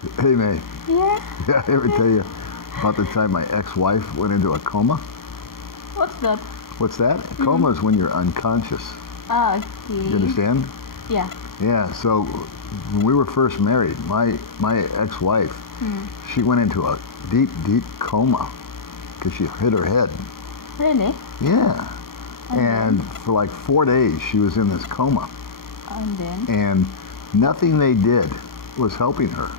Hey, May. Yeah. Yeah, I ever tell you about the time my ex-wife went into a coma? What's that? What's that? A coma is when you're unconscious. Ah, okay. You understand? Yeah. Yeah, so when we were first married, my ex-wife, she went into a deep, deep coma because she hit her head. Really? Yeah. And for like 4 days, she was in this coma. And then? And nothing they did was helping her.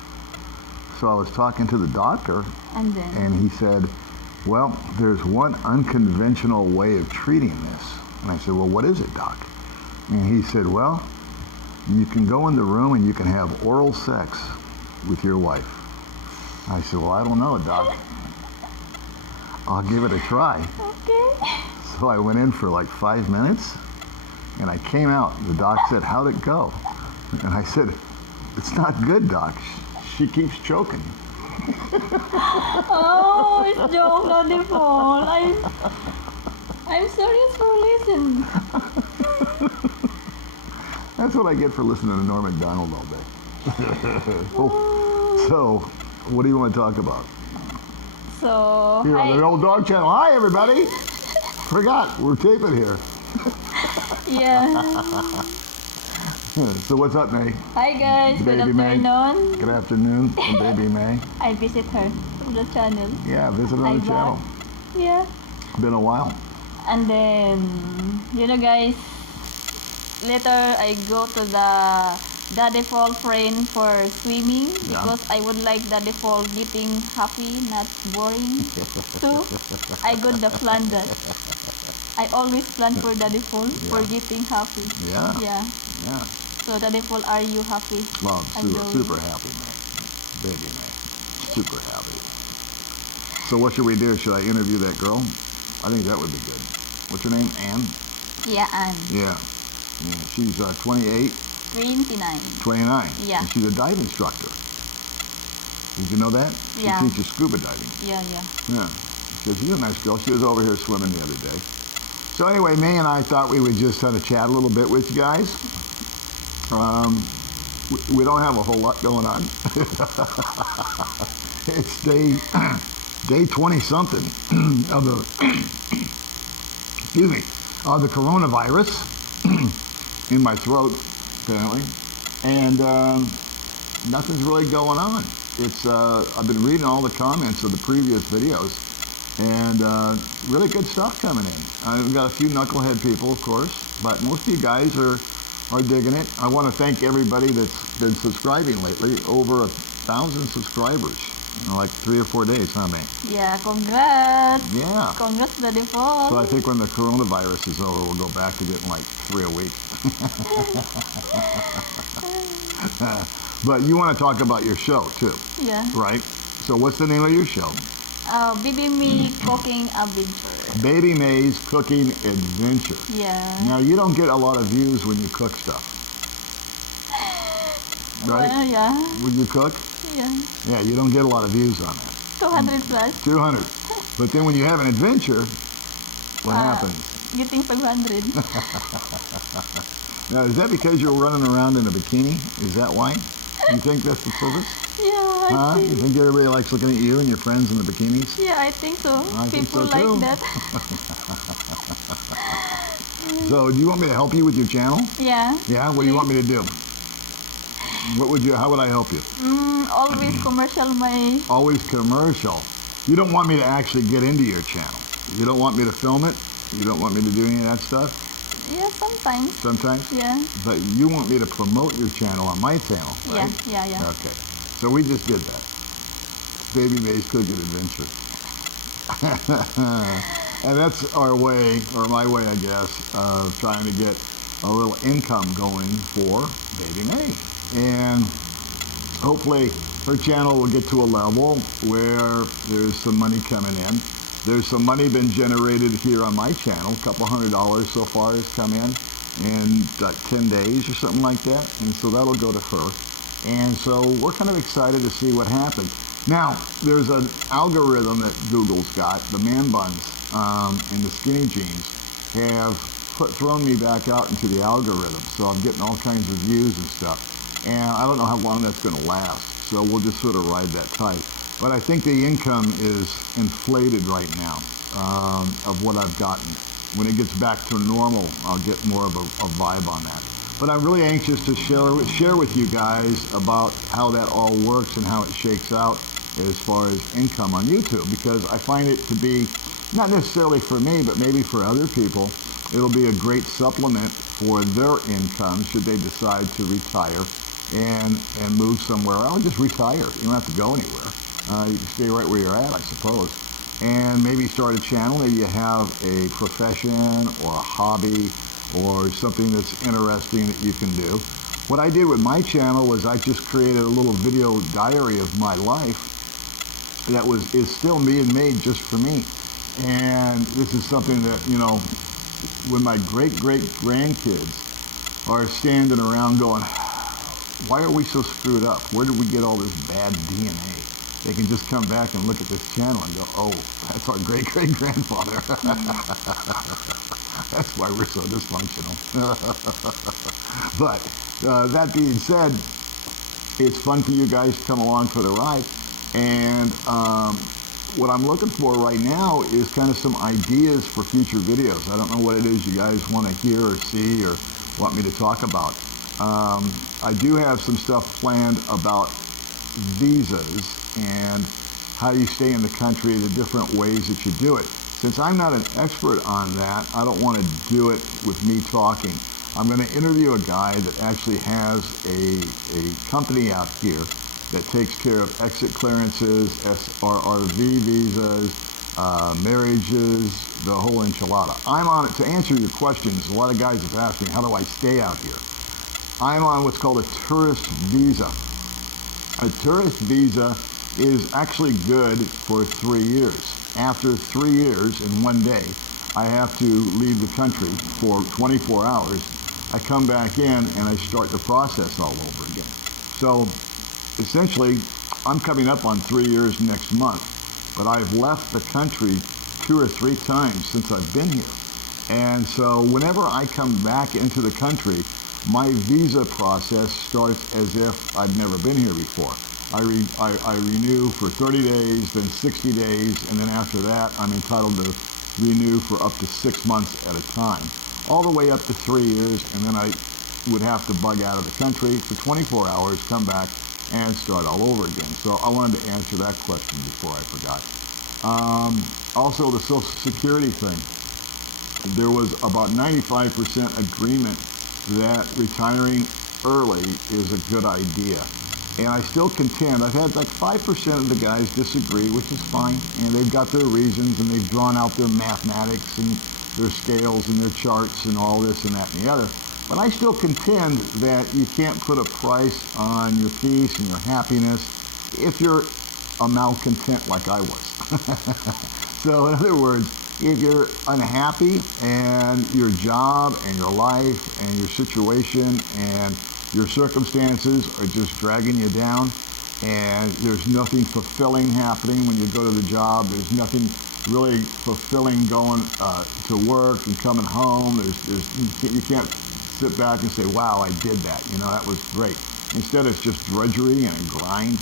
So I was talking to the doctor, And then? and he said, well, there's one unconventional way of treating this. And I said, well, what is it, doc? And he said, well, you can go in the room and you can have oral sex with your wife. I said, well, I don't know, doc. I'll give it a try. Okay. So I went in for like 5 minutes, and I came out. The doc said, how'd it go? And I said, it's not good, doc. She keeps choking. Oh, it's Joe, not the phone. I'm serious for listening. That's what I get for listening to Norm Macdonald all day. So, what do you want to talk about? So, Here on the hi. Old Dog Channel. Hi, everybody. Forgot, we're taping here. Yeah. So what's up, May? Hi guys, good Baby May. afternoon. Good afternoon, Baby May. I visit her from the channel. Yeah, visit on Hi, the channel. Yeah. Been a while. And then, guys, later I go to the default friend for swimming because I would like the default getting happy, not boring. So I got the plan that I always plan for the default for getting happy. Yeah. Yeah. Yeah. So the default, are you happy? Well, I'm super happy, May. Baby May. Super happy. So what should we do? Should I interview that girl? I think that would be good. What's her name? Ann? Yeah, and Yeah. She's 28, 29. 29. Yeah. And she's a dive instructor. Did you know that? Yeah. She teaches scuba diving. Yeah. Yeah. She's a nice girl. She was over here swimming the other day. So anyway, May and I thought we would just kind of chat a little bit with you guys. We don't have a whole lot going on. It's day 20 something of the excuse me, of the coronavirus in my throat apparently, and nothing's really going on. It's I've been reading all the comments of the previous videos, and really good stuff coming in. I've got a few knucklehead people, of course, but most of you guys are digging it. I want to thank everybody that's been subscribing lately. Over 1,000 subscribers in like 3 or 4 days, huh, man? Yeah, congrats. Yeah. Congrats, the default. So I think when the coronavirus is over, we'll go back to getting like 3 a week. But you want to talk about your show too, Yeah. right? So what's the name of your show? Baby me cooking adventure. Baby May's Cooking Adventure. Yeah. Now, you don't get a lot of views when you cook stuff, right? Well, yeah. When you cook? Yeah. Yeah, you don't get a lot of views on that. 200 plus. 200. But then when you have an adventure, what happens? Getting 500. Now, is that because you're running around in a bikini? Is that why? You think that's the purpose? Yeah, Huh? I You think. think everybody likes looking at you and your friends in the bikinis? Yeah, I think so. I think People so, too. like that. So, do you want me to help you with your channel? Yeah. Yeah? What do you want me to do? How would I help you? Always commercial my. Always commercial. You don't want me to actually get into your channel. You don't want me to film it. You don't want me to do any of that stuff Yeah, sometimes. sometimes. Yeah. But you want me to promote your channel on my channel, right? Yeah. Okay. So we just did that. Baby May's Cooking Adventure. And that's our way, or my way, I guess, of trying to get a little income going for Baby May. And hopefully her channel will get to a level where there's some money coming in. There's some money been generated here on my channel. A couple $100 so far has come in like 10 days or something like that. And so that'll go to her. And so we're kind of excited to see what happens. Now, there's an algorithm that Google's got. The man buns and the skinny jeans have thrown me back out into the algorithm. So I'm getting all kinds of views and stuff. And I don't know how long that's going to last. So we'll just sort of ride that tide. But I think the income is inflated right now of what I've gotten. When it gets back to normal, I'll get more of a vibe on that. But I'm really anxious to share with you guys about how that all works and how it shakes out as far as income on YouTube, because I find it to be, not necessarily for me, but maybe for other people, it'll be a great supplement for their income should they decide to retire and move somewhere. I'll just retire. You don't have to go anywhere. You can stay right where you're at, I suppose. And maybe start a channel. Maybe you have a profession or a hobby or something that's interesting that you can do. What I did with my channel was I just created a little video diary of my life that is still being made just for me. And this is something that, you know, when my great-great-grandkids are standing around going, why are we so screwed up? Where did we get all this bad DNA? They can just come back and look at this channel and go, oh, that's our great-great-grandfather. That's why we're so dysfunctional. But that being said, it's fun for you guys to come along for the ride. And what I'm looking for right now is kind of some ideas for future videos. I don't know what it is you guys want to hear or see or want me to talk about. I do have some stuff planned about visas and how you stay in the country, the different ways that you do it. Since I'm not an expert on that, I don't want to do it with me talking. I'm going to interview a guy that actually has a company out here that takes care of exit clearances, SRRV visas, marriages, the whole enchilada. I'm on it to answer your questions. A lot of guys have asked me, how do I stay out here? I'm on what's called a tourist visa. A tourist visa is actually good for 3 years. After 3 years and 1 day, I have to leave the country for 24 hours. I come back in and I start the process all over again. So essentially, I'm coming up on 3 years next month, but I've left the country 2 or 3 times since I've been here. And so whenever I come back into the country, my visa process starts as if I've never been here before. I renew for 30 days, then 60 days, and then after that, I'm entitled to renew for up to 6 months at a time, all the way up to 3 years, and then I would have to bug out of the country for 24 hours, come back, and start all over again. So I wanted to answer that question before I forgot. Also, the Social Security thing. There was about 95% agreement that retiring early is a good idea. And I still contend, I've had like 5% of the guys disagree, which is fine, and they've got their reasons, and they've drawn out their mathematics and their scales and their charts and all this and that and the other. But I still contend that you can't put a price on your peace and your happiness if you're a malcontent like I was. So in other words, if you're unhappy and your job and your life and your situation and your circumstances are just dragging you down, and there's nothing fulfilling happening when you go to the job, there's nothing really fulfilling going to work and coming home, you can't sit back and say, wow, I did that, you know, that was great. Instead, it's just drudgery and a grind.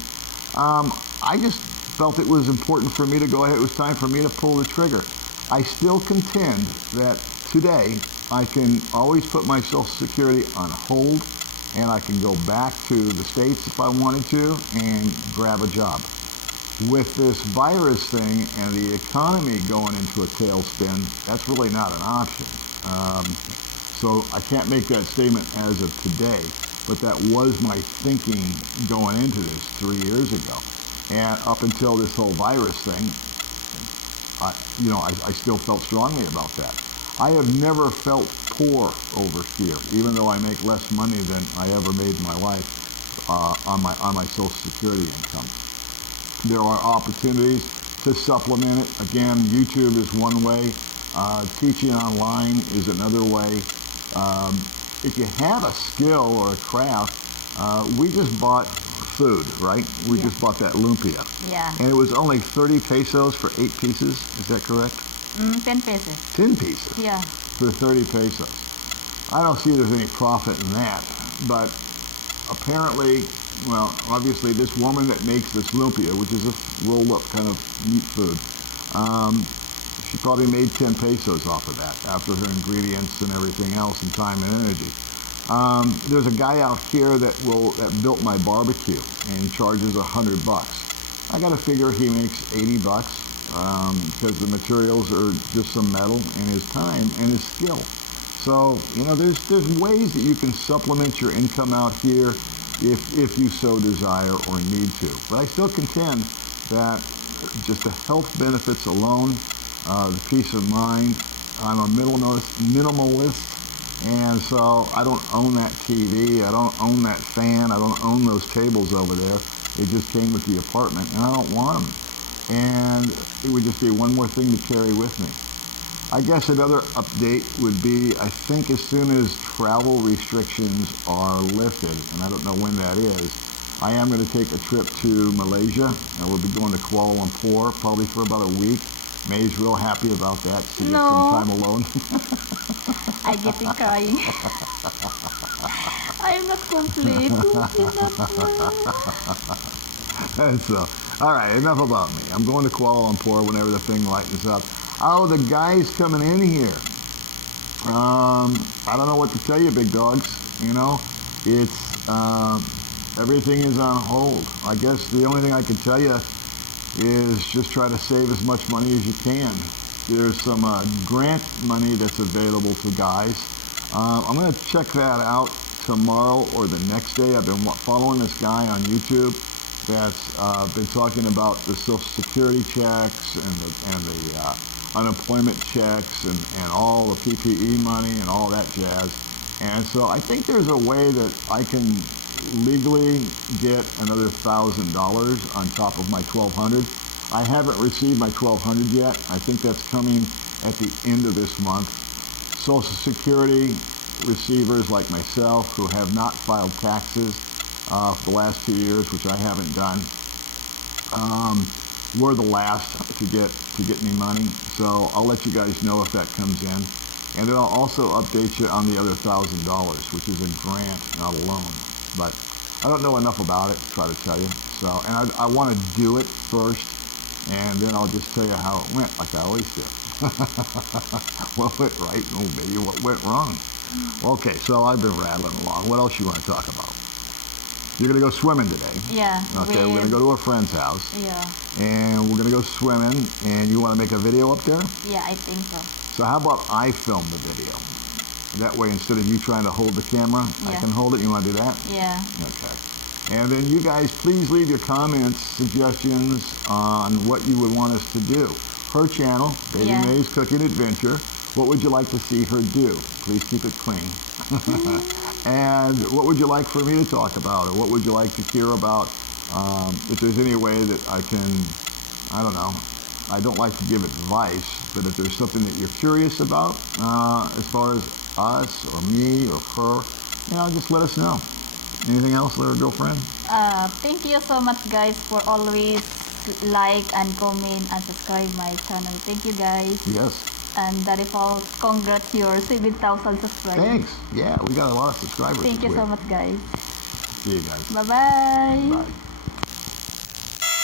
I just felt it was important for me to go ahead. It was time for me to pull the trigger. I still contend that today I can always put my Social Security on hold, and I can go back to the States if I wanted to and grab a job. With this virus thing and the economy going into a tailspin, that's really not an option. So I can't make that statement as of today, but that was my thinking going into this 3 years ago. And up until this whole virus thing, I still felt strongly about that. I have never felt poor over here, even though I make less money than I ever made in my life on my Social Security income. There are opportunities to supplement it. Again, YouTube is one way. Teaching online is another way. If you have a skill or a craft, we just bought food, right? We just bought that lumpia. Yeah. And it was only 30 pesos for 8 pieces. Is that correct? 10 pesos. 10 pieces? Yeah. For 30 pesos. I don't see there's any profit in that, but apparently well, obviously this woman that makes this lumpia, which is a rolled up kind of meat food, she probably made 10 pesos off of that after her ingredients and everything else and time and energy. There's a guy out here that built my barbecue and charges $100. I got to figure he makes 80 bucks because the materials are just some metal and his time and his skill. So, you know, there's ways that you can supplement your income out here if you so desire or need to. But I still contend that just the health benefits alone, the peace of mind, I'm a minimalist, and so I don't own that TV, I don't own that fan, I don't own those tables over there. It just came with the apartment, and I don't want them. And it would just be one more thing to carry with me. I guess another update would be, I think as soon as travel restrictions are lifted, and I don't know when that is, I am going to take a trip to Malaysia, and we'll be going to Kuala Lumpur probably for about a week. May's real happy about that to get some time alone. I get in crying. I am not complete. So, all right, enough about me. I'm going to Kuala Lumpur whenever the thing lightens up. Oh, the guy's coming in here. I don't know what to tell you, big dogs. You know, it's everything is on hold. I guess the only thing I can tell you is just try to save as much money as you can. There's some grant money that's available to guys. I'm going to check that out tomorrow or the next day. I've been following this guy on YouTube that's been talking about the Social Security checks and the unemployment checks and all the PPE money and all that jazz. And so I think there's a way that I can legally get another $1,000 on top of my $1,200. I haven't received my $1,200 yet. I think that's coming at the end of this month. Social Security receivers like myself who have not filed taxes for the last 2 years, which I haven't done, we're the last to get me money. So I'll let you guys know if that comes in. And then I'll also update you on the other $1,000, which is a grant, not a loan. But I don't know enough about it to try to tell you. So, and I want to do it first, and then I'll just tell you how it went, like I always do. What went right, and maybe what went wrong. Okay, so I've been rattling along. What else you want to talk about? You're going to go swimming today. Yeah. Okay, we're going to go to a friend's house. Yeah. And we're going to go swimming, and you want to make a video up there? Yeah, I think so. So how about I film the video? That way, instead of you trying to hold the camera, I can hold it. You want to do that? Yeah. Okay. And then you guys, please leave your comments, suggestions on what you would want us to do. Her channel, Baby May's Cooking Adventure. What would you like to see her do? Please keep it clean. And what would you like for me to talk about? Or what would you like to hear about? If there's any way that I can, I don't know. I don't like to give advice, but if there's something that you're curious about, as far as us or me or her, you know, just let us know. Anything else, little girlfriend? Thank you so much, guys, for always like and comment and subscribe my channel. Thank you, guys. Yes. And Daddy Paul, congrats your 7,000 subscribers. Thanks. Yeah, we got a lot of subscribers. Thank you so much, guys. See you guys. Bye-bye. Bye.